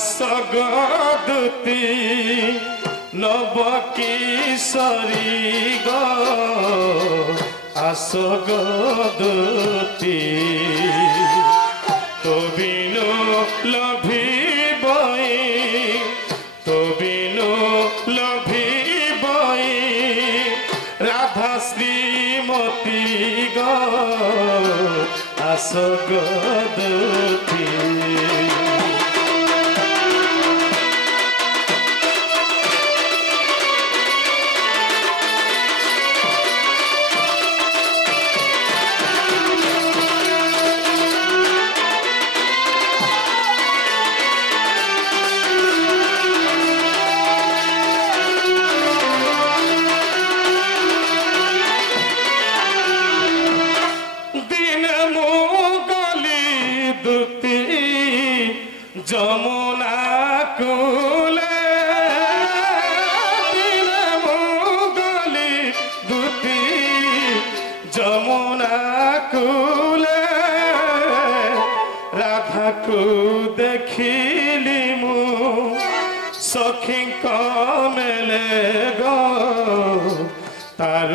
सगदुती नव किशोरी गो आसगदुती तो बिनु लभी बई तो बिनु लभी बई राधा श्रीमती गो आसगदुती जमुना कूले दिन मुगली दुती जमुना कूले राधा को देखिली मु सखी कमेले गो तार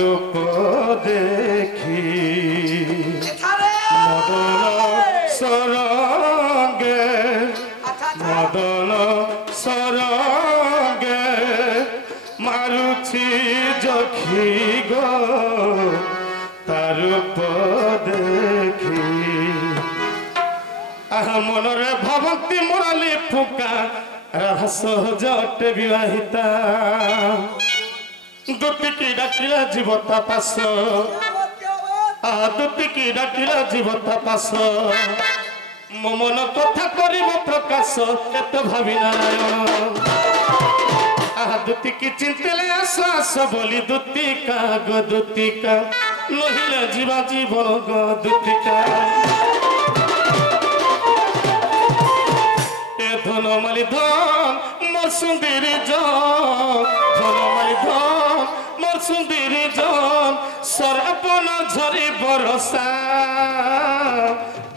देखी मदन सरंगे मदन सरंगे मारुछि जखी गो तार देखी आह मनरे भवंती मुरली फुका राधा सहजट विवाहिता दुती की डाकिला जीवता पास दुती की डाकिला जीवता पास मो मन कथा करिब प्रकाश केत भावी नारायण दुती की चिंतले आस आस बोली दुतिका गो दुतिका नहिले जीवा जीवन गो दुतिका ए धन माली धन मोर सुंदरी जन धन माली धन मोर सुंदरी जन सरपन झरी बरसा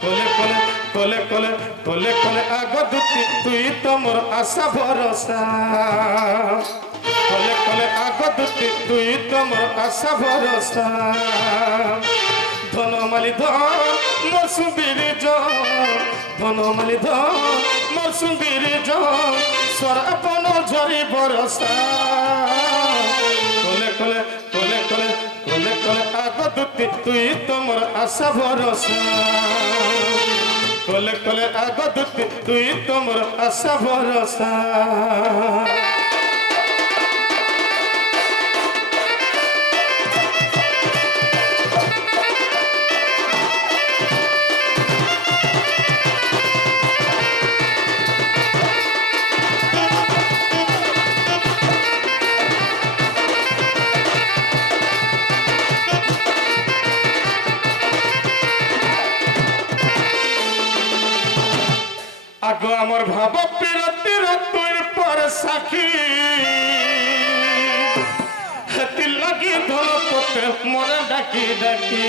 कोले कोले कोले कोले कोले कोले आग दुती तुई तो मोर आशा भरोसा कोले कोले आग दुती तुई तो मोर आशा भरोसा धन माली धन मोर सुंदरी जन धन माली धन मोर सुंदरी जन सरपन झरी बरसा कोले कोले कोले कोले कोले कोले आग दुती तुई तो मोर आशा भरोसा कोले कोले आग दुती तुई तो मोर आशा भरोसा आगो आमर भाव पीरती तुर पर साखी हेती लगी धन पोते मन डाकी डाकी